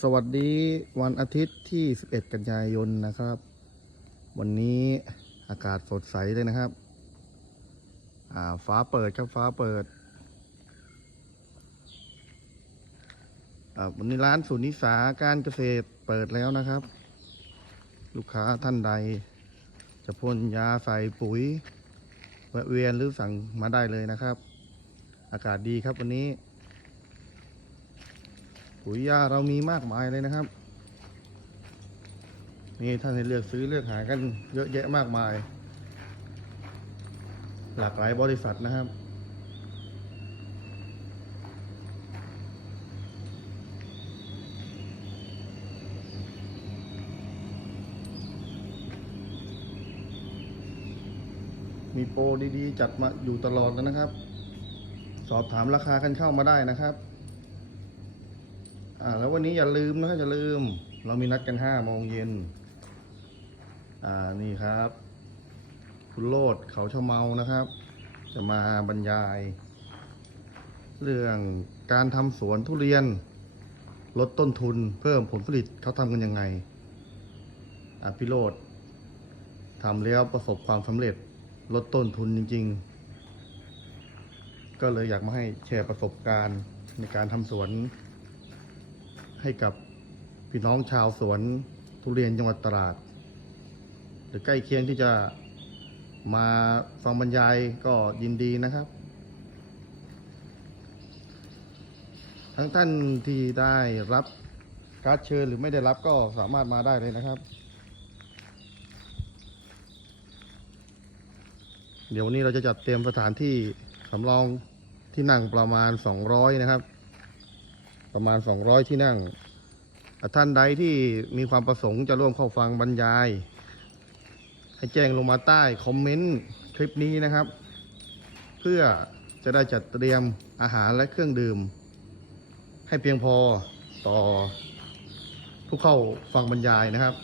สวัสดีวันอาทิตย์ที่ 11 กันยายนนะครับ วันนี้อากาศสดใสเลยนะครับ ฟ้าเปิดครับฟ้าเปิด วันนี้ร้านศูนย์นิสาการเกษตรเปิดแล้วนะครับ ลูกค้าท่านใด จะพ่นยาใส่ปุ๋ยแวะเวียนหรือสั่งมาได้เลยนะครับ อากาศดีครับวันนี้ ปุ๋ยยาเรามีมากมายเลยนะครับ นี่ท่านให้เลือกซื้อเลือกหากันเยอะแยะมากมาย หลากหลายบริษัทนะครับ มีโปรดีๆ จัดมาอยู่ตลอดนะครับ สอบถามราคากันเข้ามาได้นะครับ อ่าแล้ววันนี้อย่าลืมนะอย่าลืม เรามีนัดกันห้าโมงเย็นอ่านี่ครับ คุณโลดเขาชะเมานะครับ จะมาบรรยาย เรื่องการทำสวนทุเรียน ลดต้นทุนเพิ่มผลผลิตเขาทำกันยังไงอ่าพี่โลดทำแล้วประสบความสำเร็จลดต้นทุนจริง ๆ ก็เลยอยากมาให้แชร์ประสบการณ์ในการทำสวน ให้กับพี่น้องชาวสวนทุเรียนจังหวัดตราด หรือใกล้เคียงที่จะมาฟังบรรยายก็ยินดีนะครับ ทั้งท่านที่ได้รับการเชิญหรือไม่ได้รับก็สามารถมาได้เลยนะครับ เดี๋ยววันนี้เราจะจัดเตรียมสถานที่สำรองที่นั่งประมาณ 200 นะครับ ประมาณ 200 ที่นั่ง ท่านใดที่มีความประสงค์จะร่วมเข้าฟังบรรยาย ให้แจ้งลงมาใต้คอมเมนต์คลิปนี้นะครับ เพื่อจะได้จัดเตรียมอาหารและเครื่องดื่ม ให้เพียงพอต่อผู้เข้าฟังบรรยายนะครับ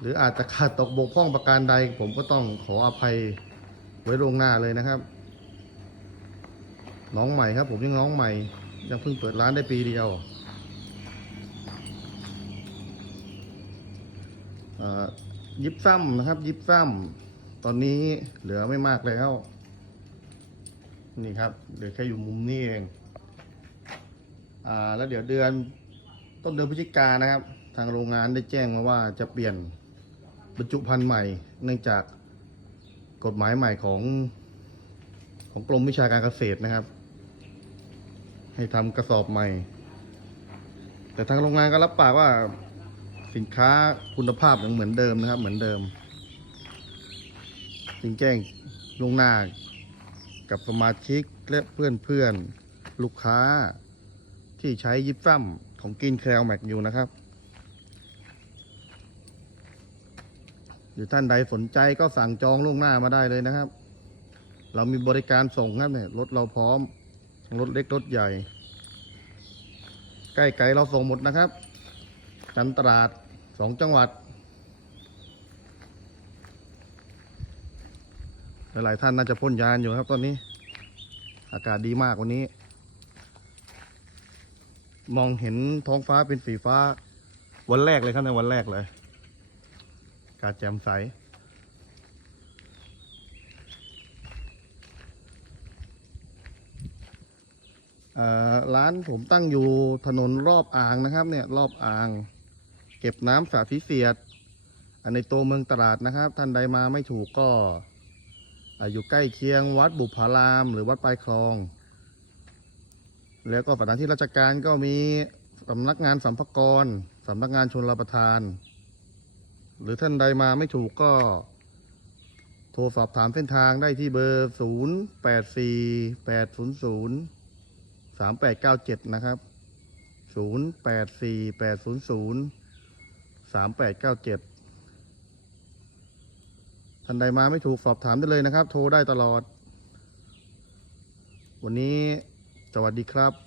หรืออาจจะขาดตกบกพร่องประการใด ผมก็ต้องขออภัยไว้ล่วงหน้าเลยนะครับ น้องใหม่ครับ ผมยังน้องใหม่ ยังเพิ่งเปิดร้านได้ปีเดียวยิบซ้ำนะครับ ยิบซ้ำตอนนี้เหลือไม่มากแล้ว นี่ครับเหลือแค่อยู่มุมนี้เอง อ่า แล้วเดี๋ยวเดือนต้นเดือนพฤศจิกานะครับ ทางโรงงานได้แจ้งมาว่าจะเปลี่ยนบรรจุภัณฑ์ใหม่ เนื่องจากกฎหมายใหม่ของของกรมวิชาการเกษตรนะครับ ให้ทำกระสอบใหม่ แต่ทางโรงงานก็รับปากว่าสินค้าคุณภาพยังเหมือนเดิมนะครับ เหมือนเดิมจึงแจ้งลงหน้ากับสมาชิกและเพื่อนเพื่อนๆลูกค้าที่ใช้ยิปซัมของกินแคลแม็กอยู่นะครับ หรือท่านใดสนใจก็สั่งจองล่วงหน้ามาได้เลยนะครับ เรามีบริการส่งครับเนี่ยรถเราพร้อม รถเล็กรถใหญ่ ใกล้ไกลเราส่งหมดนะครับ จันตราดสองจังหวัด หลายๆท่านน่าจะพ่นยานอยู่ครับตอนนี้ อากาศดีมากวันนี้ มองเห็นท้องฟ้าเป็นสีฟ้า วันแรกเลยครับในวันแรกเลยอากาศแจ่มใส เอ่อ ร้านผมตั้งอยู่ถนนรอบอ่างนะครับ เนี่ย รอบอ่าง เก็บน้ำสาธิเสียดในตัวเมืองตราดนะครับ ท่านใดมาไม่ถูกก็อ่าอยู่ใกล้เคียงวัดบุพาราม หรือวัดปลายคลอง แล้วก็สถานที่ราชการก็มีสำนักงานสัมภากรสำนักงานชนรับประทาน หรือท่านใดมาไม่ถูกก็ โทรสอบถามเส้นทางได้ที่เบอร์ 0 8 4 8 0 0 สามแปดเก้าเจ็ดนะครับศูนย์แปดสี่แปดศูนย์ศูนย์สามแปดเก้าเจ็ดท่านใดมาไม่ถูกสอบถามได้เลยนะครับ โทรได้ตลอด วันนี้สวัสดีครับ